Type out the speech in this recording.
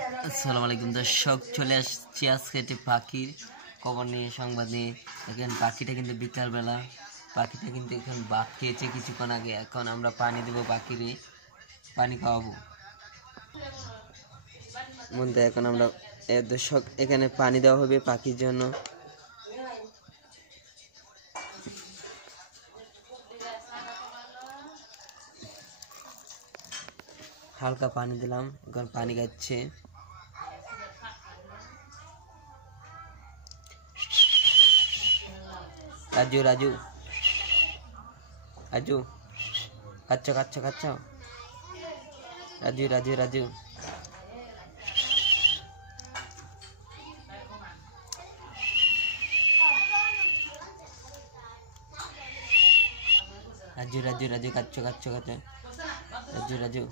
আসসালামু আলাইকুম দর্শক, চলে আসছি আজকে একটি পাখির খবর নিয়ে, সংবাদ নিয়ে। দেখেন পাখিটা কিন্তু বিকালবেলা, পাখিটা কিন্তু এখন ভাত খেয়েছে কিছুক্ষণ আগে। এখন আমরা পানি দেবো, পাখিরে পানি খাওয়াবো মধ্যে। এখন আমরা দর্শক এখানে পানি দেওয়া হবে পাখির জন্য। হালকা পানি দিলাম, এখন পানি খাচ্ছে। রাজু রাজু রাজু খাচ্ছ খাচ্ছ খাচ্ছ রাজু রাজু রাজু রাজু রাজু রাজু খাচ্ছ খাচ্ছ খাচ্ছ রাজু রাজু